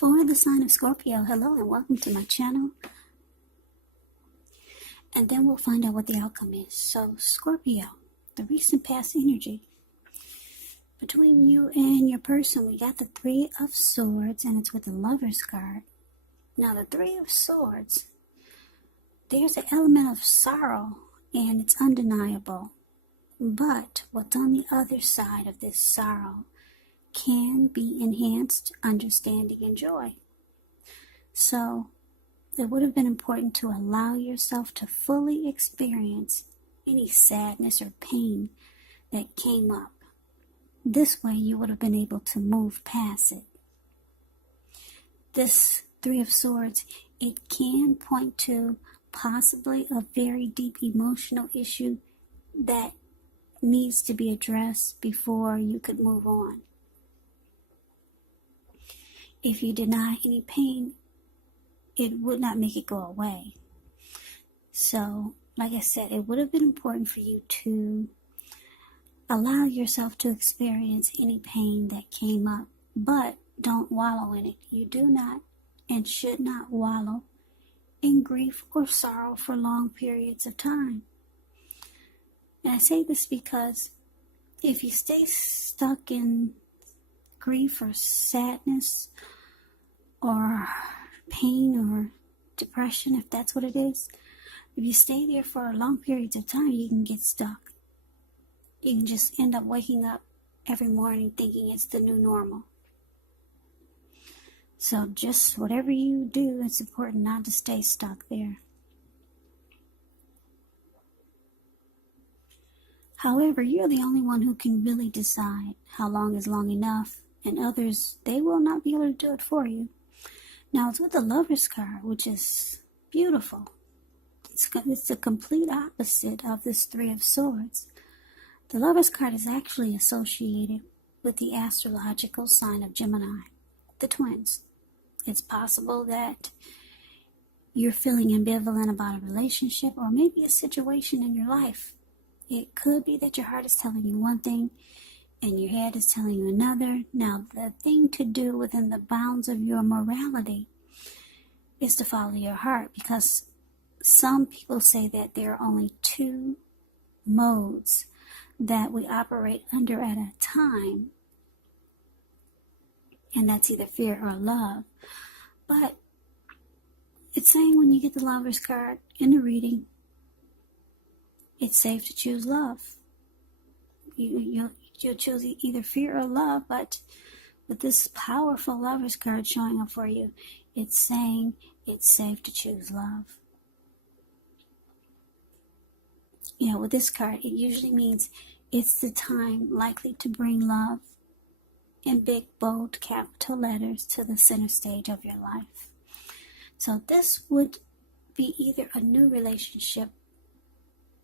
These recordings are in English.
For the sign of Scorpio, hello and welcome to my channel. And then we'll find out what the outcome is. So, Scorpio, the recent past energy. Between you and your person, we got the Three of Swords, and it's with the Lover's card. Now, the Three of Swords, there's an element of sorrow, and it's undeniable. But what's on the other side of this sorrow can be enhanced understanding and joy. So, it would have been important to allow yourself to fully experience any sadness or pain that came up. This way you would have been able to move past it. This Three of Swords, it can point to possibly a very deep emotional issue that needs to be addressed before you could move on. If you deny any pain, it would not make it go away. So, like I said, it would have been important for you to allow yourself to experience any pain that came up, but don't wallow in it. You do not and should not wallow in grief or sorrow for long periods of time. And I say this because if you stay stuck in grief or sadness or pain or depression, if that's what it is, if you stay there for long periods of time, you can get stuck. You can just end up waking up every morning thinking it's the new normal. So just whatever you do, it's important not to stay stuck there. However, you're the only one who can really decide how long is long enough, and others, they will not be able to do it for you. Now, it's with the Lover's card, which is beautiful. It's the complete opposite of this Three of Swords. The Lover's card is actually associated with the astrological sign of Gemini, the twins. It's possible that you're feeling ambivalent about a relationship or maybe a situation in your life. It could be that your heart is telling you one thing and your head is telling you another. Now, the thing to do within the bounds of your morality is to follow your heart, because some people say that there are only two modes that we operate under at a time, and that's either fear or love. But it's saying when you get the Lover's card in the reading, it's safe to choose love. You'll choose either fear or love, but with this powerful Lover's card showing up for you, it's saying it's safe to choose love. You know, with this card, it usually means it's the time likely to bring love in big, bold, capital letters to the center stage of your life. So this would be either a new relationship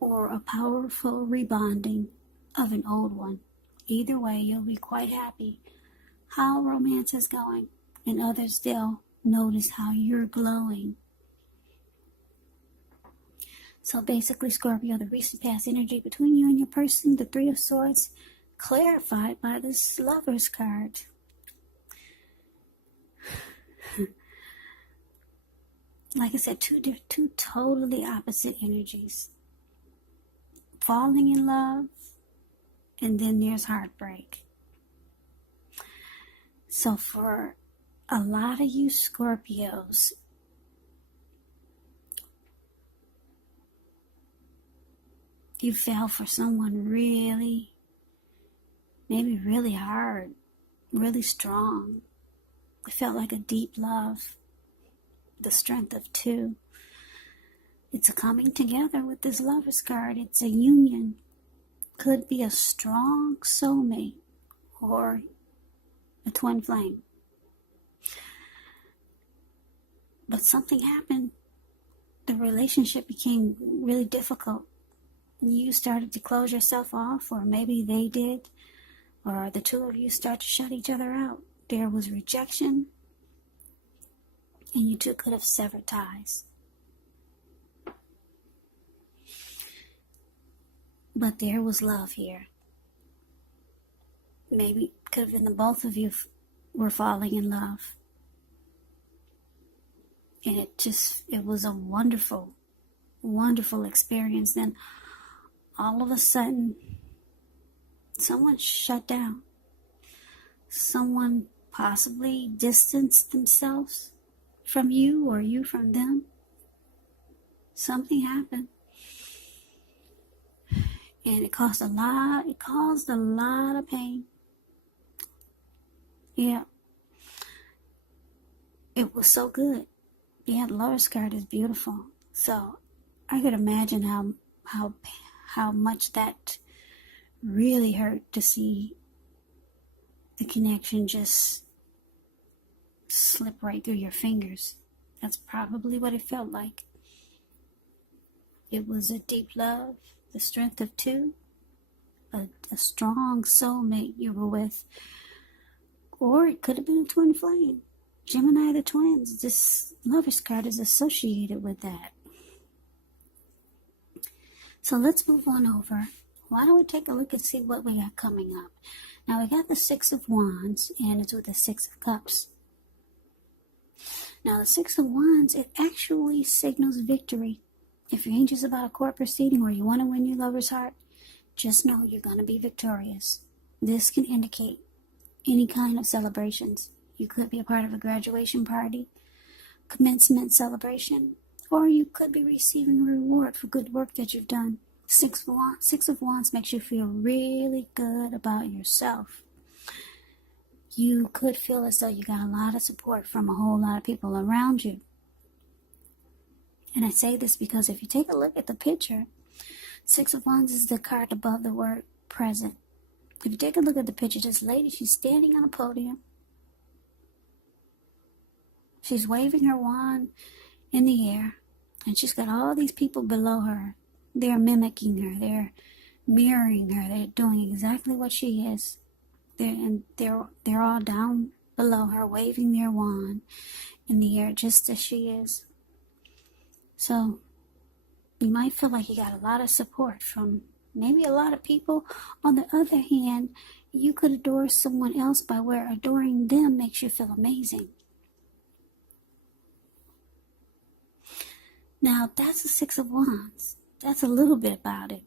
or a powerful rebonding of an old one. Either way, you'll be quite happy how romance is going, and others, they'll notice how you're glowing. So basically, Scorpio, the recent past energy between you and your person, the Three of Swords, clarified by this Lover's card. Like I said, two totally opposite energies. Falling in love, and then there's heartbreak. So for a lot of you Scorpios, you fell for someone really, maybe really hard, really strong. It felt like a deep love, the strength of two. It's a coming together with this Lover's card. It's a union. Could be a strong soulmate or a twin flame. But something happened. The relationship became really difficult. You started to close yourself off, or maybe they did, or the two of you start to shut each other out. There was rejection, and you two could have severed ties. But there was love here. Maybe could have been the both of you were falling in love. And it was a wonderful, wonderful experience. Then all of a sudden, someone shut down. Someone possibly distanced themselves from you, or you from them. Something happened. And it caused a lot of pain. Yeah. It was so good. Yeah, the Lover's card is beautiful. So I could imagine how much that really hurt to see the connection just slip right through your fingers. That's probably what it felt like. It was a deep love, the strength of two, a strong soulmate you were with. Or it could have been a twin flame. Gemini the twins. This Lover's card is associated with that. So let's move on over. Why don't we take a look and see what we got coming up? Now we got the Six of Wands, and it's with the Six of Cups. Now the Six of Wands, it actually signals victory. If you're anxious about a court proceeding or you want to win your lover's heart, just know you're going to be victorious. This can indicate any kind of celebrations. You could be a part of a graduation party, commencement celebration, or you could be receiving a reward for good work that you've done. Six of Wands makes you feel really good about yourself. You could feel as though you got a lot of support from a whole lot of people around you. And I say this because if you take a look at the picture, Six of Wands is the card above the word present. If you take a look at the picture, this lady, she's standing on a podium. She's waving her wand in the air, and she's got all these people below her. They're mimicking her. They're mirroring her. They're doing exactly what she is. They're all down below her, waving their wand in the air just as she is. So you might feel like you got a lot of support from maybe a lot of people. On the other hand, you could adore someone else by where adoring them makes you feel amazing. Now, that's the Six of Wands. That's a little bit about it.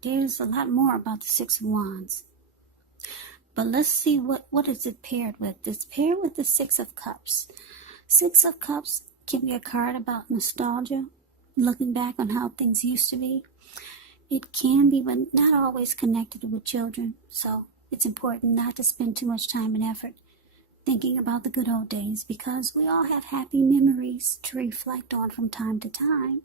There's a lot more about the Six of Wands. But let's see what is it paired with. It's paired with the Six of Cups. Six of Cups can be a card about nostalgia, looking back on how things used to be. It can be, but not always connected with children. So it's important not to spend too much time and effort thinking about the good old days, because we all have happy memories to reflect on from time to time.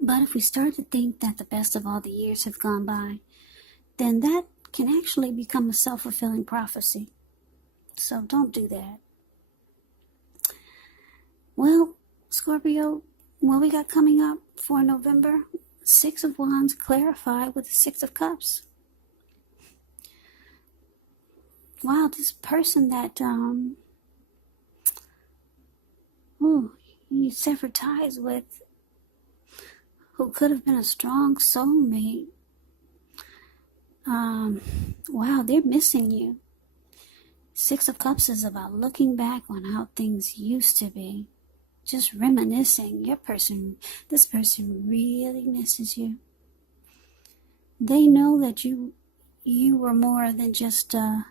But if we start to think that the best of all the years have gone by, then that can actually become a self-fulfilling prophecy. So don't do that. Well, Scorpio, what we got coming up for November? Six of Wands clarified with the Six of Cups. Wow, this person that you severed ties with, who could have been a strong soulmate. Wow, they're missing you. Six of Cups is about looking back on how things used to be. Just reminiscing. This person really misses you. They know that you were more than just a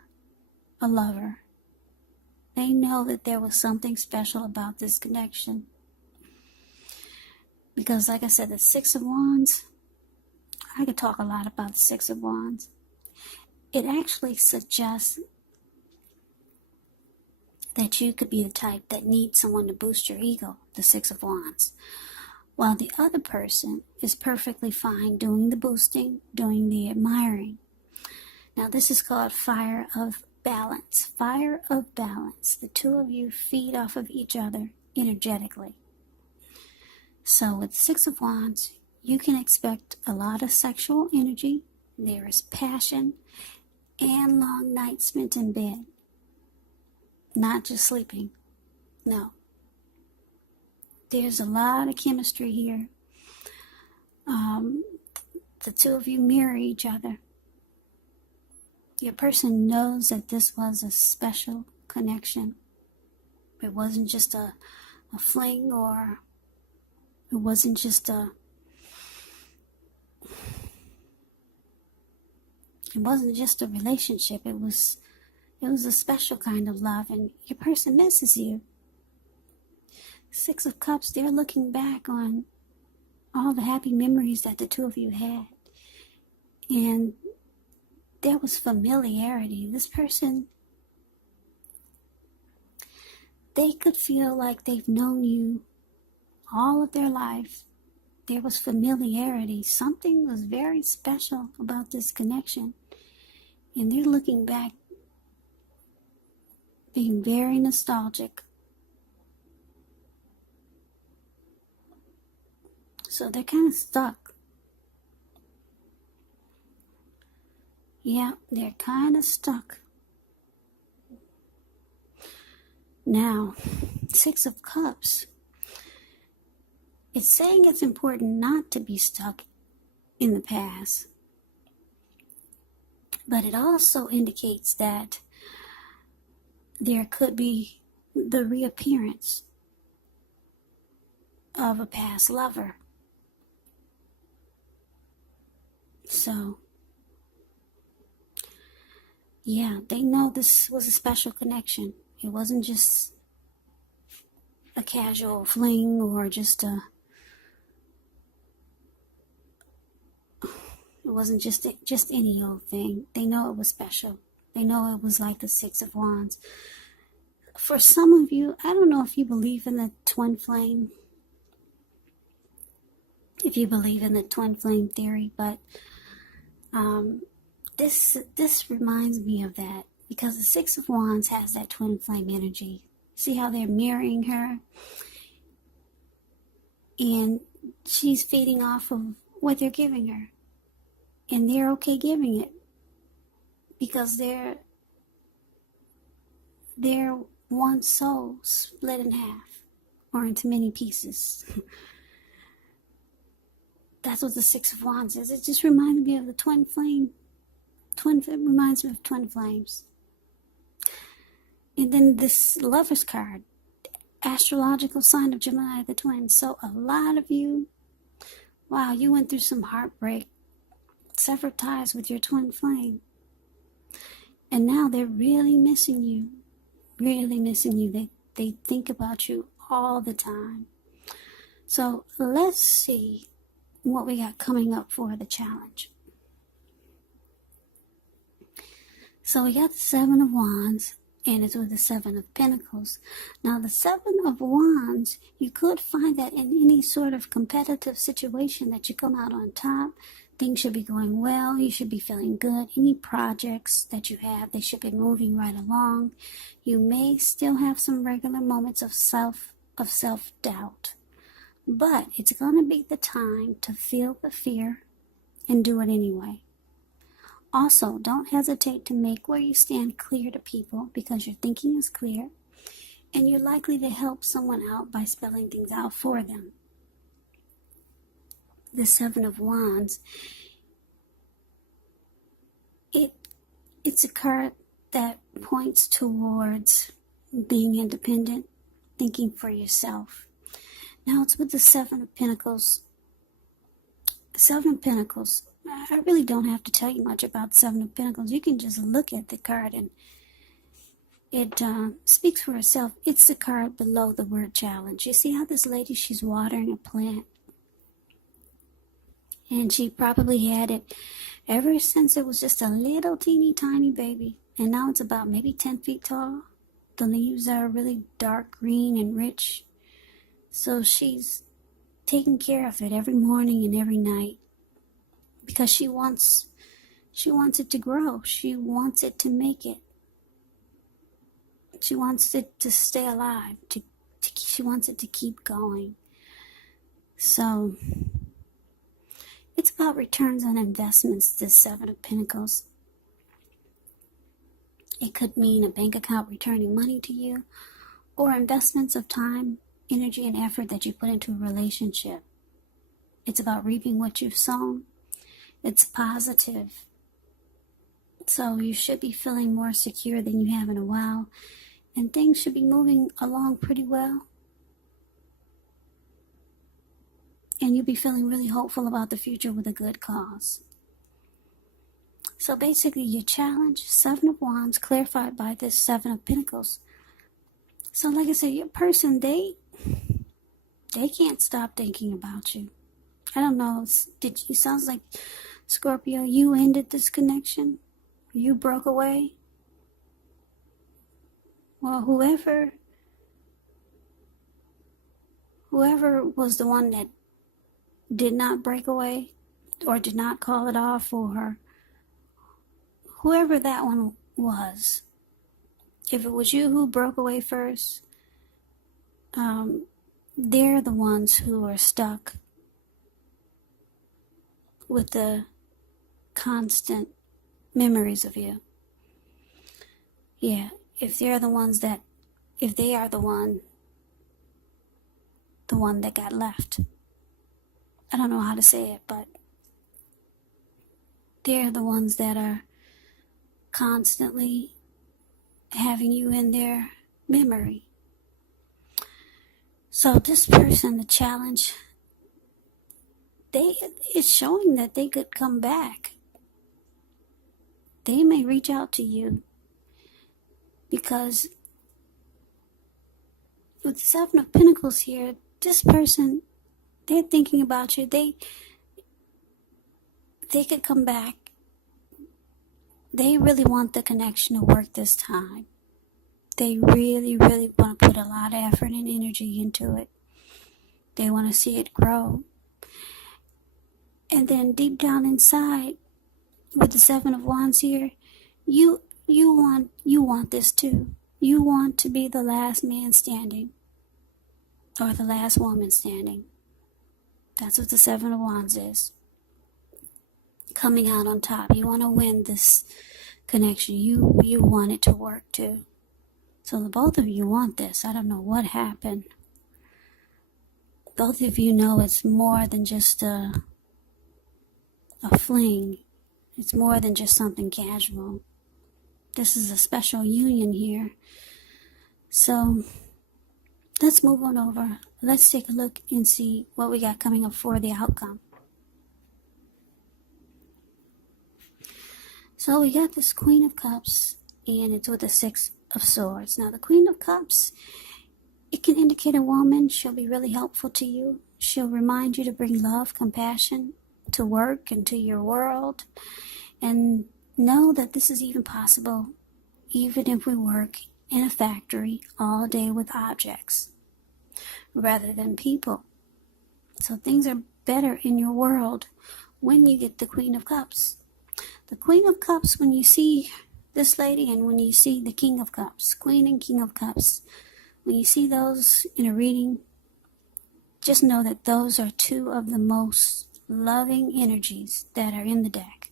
lover. They know that there was something special about this connection. Because like I said, the Six of Wands, I could talk a lot about the Six of Wands. It actually suggests that you could be the type that needs someone to boost your ego, the Six of Wands, while the other person is perfectly fine doing the boosting, doing the admiring. Now this is called fire of balance. Fire of balance. The two of you feed off of each other energetically. So with Six of Wands, you can expect a lot of sexual energy. There is passion and long nights spent in bed. Not just sleeping. No. There's a lot of chemistry here. The two of you mirror each other. Your person knows that this was a special connection. It wasn't just a fling, or it wasn't just a relationship. It was a special kind of love, and your person misses you. Six of Cups, they're looking back on all the happy memories that the two of you had. And there was familiarity. This person, they could feel like they've known you all of their life. There was familiarity. Something was very special about this connection. And they're looking back, being very nostalgic. So they're kind of stuck. Yeah, they're kind of stuck. Now, Six of Cups. It's saying it's important not to be stuck in the past. But it also indicates that there could be the reappearance of a past lover. So, yeah, they know this was a special connection. It wasn't just a casual fling or just it wasn't just any old thing. They know it was special. They know it was like the Six of Wands. For some of you, I don't know if you believe in the twin flame. If you believe in the twin flame theory, but this reminds me of that, because the Six of Wands has that twin flame energy. See how they're mirroring her? And she's feeding off of what they're giving her. And they're okay giving it, because they're one soul split in half, or into many pieces. That's what the Six of Wands is. It just reminds me of the twin flame. It reminds me of twin flames. And then this Lover's card, astrological sign of Gemini, the twins. So a lot of you, wow, you went through some heartbreak, severed ties with your twin flame. And now they're really missing you. Really missing you. They think about you all the time. So let's see what we got coming up for the challenge. So we got the Seven of Wands, and it's with the Seven of Pentacles. Now the Seven of Wands, you could find that in any sort of competitive situation that you come out on top. Things should be going well. You should be feeling good. Any projects that you have, they should be moving right along. You may still have some regular moments of self-doubt. But it's going to be the time to feel the fear and do it anyway. Also, don't hesitate to make where you stand clear to people, because your thinking is clear and you're likely to help someone out by spelling things out for them. The Seven of Wands, it's a card that points towards being independent, thinking for yourself. Now it's with the Seven of Pentacles. Seven of Pentacles, I really don't have to tell you much about Seven of Pentacles. You can just look at the card and it speaks for itself. It's the card below the word challenge. You see how this lady, she's watering a plant. And she probably had it ever since it was just a little teeny tiny baby. And now it's about maybe 10 feet tall. The leaves are really dark green and rich. So she's taking care of it every morning and every night, because she wants it to grow. She wants it to make it. She wants it to stay alive. She wants it to keep going. So it's about returns on investments, this Seven of Pentacles. It could mean a bank account returning money to you, or investments of time, energy, and effort that you put into a relationship. It's about reaping what you've sown. It's positive. So you should be feeling more secure than you have in a while. and things should be moving along pretty well. And you'll be feeling really hopeful about the future with a good cause. So basically your challenge, 7 of Wands, clarified by this 7 of Pentacles. So like I said, your person, they can't stop thinking about you. I don't know, it sounds like, Scorpio, you ended this connection? You broke away? Well, whoever was the one that did not break away or did not call it off, or whoever that one was, if it was you who broke away first, they're the ones who are stuck with the constant memories of you. Yeah, if they are the one that got left. I don't know how to say it, but they're the ones that are constantly having you in their memory. So this person, the challenge, it's showing that they could come back. They may reach out to you because with the 7 of Pentacles here, this person, they're thinking about you. They could come back. They really want the connection to work this time. They really, really want to put a lot of effort and energy into it. They want to see it grow. And then deep down inside, with the 7 of Wands here, you want this too. You want to be the last man standing, or the last woman standing. That's what the 7 of Wands is. Coming out on top. You want to win this connection. You want it to work too. So the both of you want this. I don't know what happened. Both of you know it's more than just a fling. It's more than just something casual. This is a special union here. So let's move on over. Let's take a look and see what we got coming up for the outcome. So we got this Queen of Cups, and it's with the 6 of Swords. Now the Queen of Cups, it can indicate a woman. She'll be really helpful to you. She'll remind you to bring love, compassion to work and to your world. And know that this is even possible, even if we work in a factory all day with objects rather than people. So things are better in your world when you get the Queen of Cups. The Queen of Cups, when you see this lady, and when you see the King of Cups, Queen and King of Cups, when you see those in a reading, just know that those are 2 of the most loving energies that are in the deck.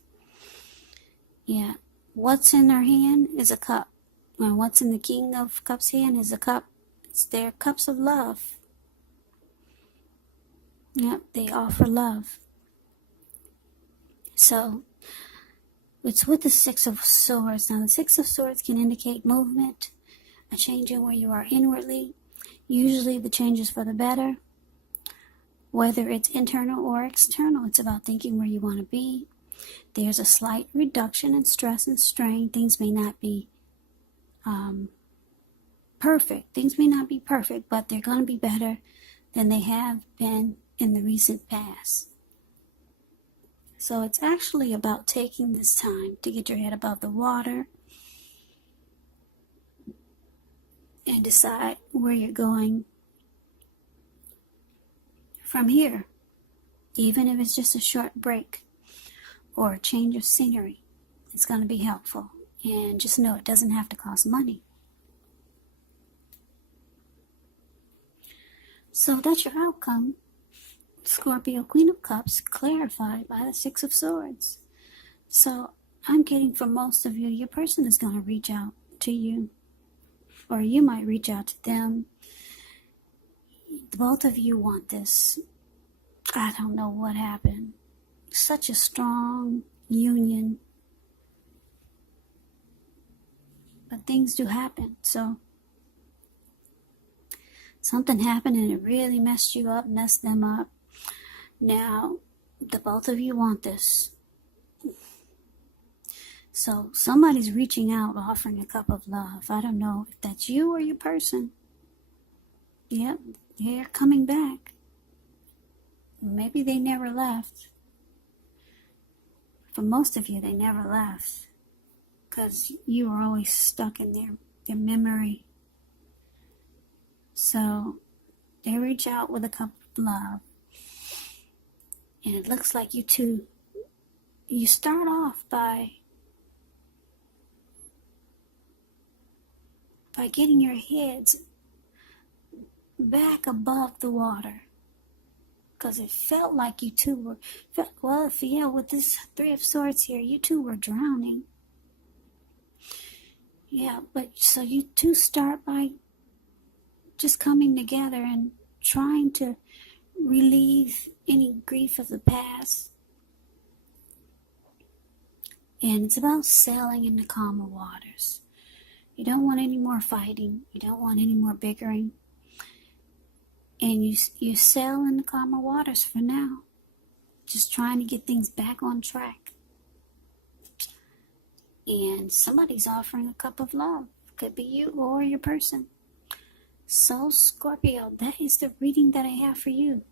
Yeah, what's in her hand is a cup. And what's in the King of Cups' hand is a cup. It's their cups of love. Yep, they offer love. So, it's with the 6 of Swords. Now, the 6 of Swords can indicate movement, a change in where you are inwardly. Usually the change is for the better. Whether it's internal or external, it's about thinking where you want to be. There's a slight reduction in stress and strain. Things may not be perfect. Things may not be perfect, but they're going to be better than they have been in the recent past. So it's actually about taking this time to get your head above the water and decide where you're going from here, even if it's just a short break or a change of scenery. It's going to be helpful. And just know it doesn't have to cost money. So that's your outcome. Scorpio, Queen of Cups, clarified by the 6 of Swords. So I'm getting for most of you, your person is going to reach out to you. Or you might reach out to them. Both of you want this. I don't know what happened. Such a strong union. But things do happen. So Something happened and it really messed you up, messed them up. Now, the both of you want this. So somebody's reaching out, offering a cup of love. I don't know if that's you or your person. Yep, they're coming back. Maybe they never left. For most of you, they never left. Because you were always stuck in their memory. So they reach out with a cup of love. And it looks like you two, you start off by getting your heads back above the water. Because it felt like you two were, with this Three of Swords here, you two were drowning. Yeah, but so you two start by just coming together and trying to relieve any grief of the past. And it's about sailing in the calmer waters. You don't want any more fighting. You don't want any more bickering. And you sail in the calmer waters for now. Just trying to get things back on track. And somebody's offering a cup of love. Could be you or your person. So, Scorpio, that is the reading that I have for you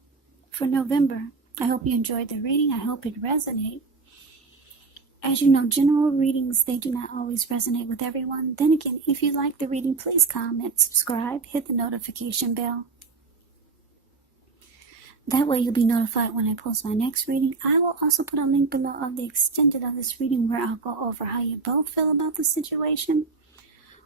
for November. I hope you enjoyed the reading. I hope it resonated. As you know, general readings, they do not always resonate with everyone. Then again, if you like the reading, please comment, subscribe, hit the notification bell. That way you'll be notified when I post my next reading. I will also put a link below of the extended of this reading where I'll go over how you both feel about the situation,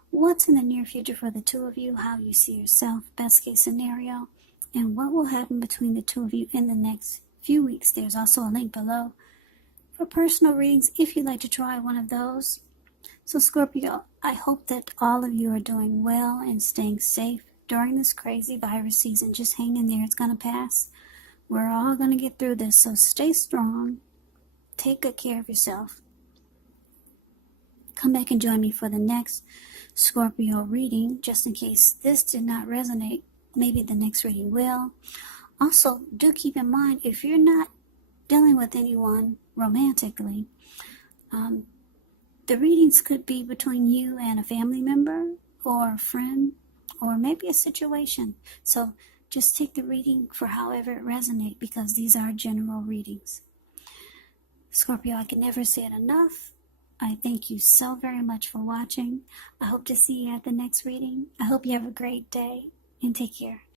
what's in the near future for the two of you, how you see yourself, best case scenario, and what will happen between the two of you in the next few weeks. There's also a link below for personal readings if you'd like to try one of those. So Scorpio, I hope that all of you are doing well and staying safe during this crazy virus season. Just hang in there. It's going to pass. We're all going to get through this, so stay strong. Take good care of yourself. Come back and join me for the next Scorpio reading, just in case this did not resonate. Maybe the next reading will. Also, do keep in mind, if you're not dealing with anyone romantically, the readings could be between you and a family member or a friend or maybe a situation. So just take the reading for however it resonates, because these are general readings. Scorpio, I can never say it enough. I thank you so very much for watching. I hope to see you at the next reading. I hope you have a great day and take care.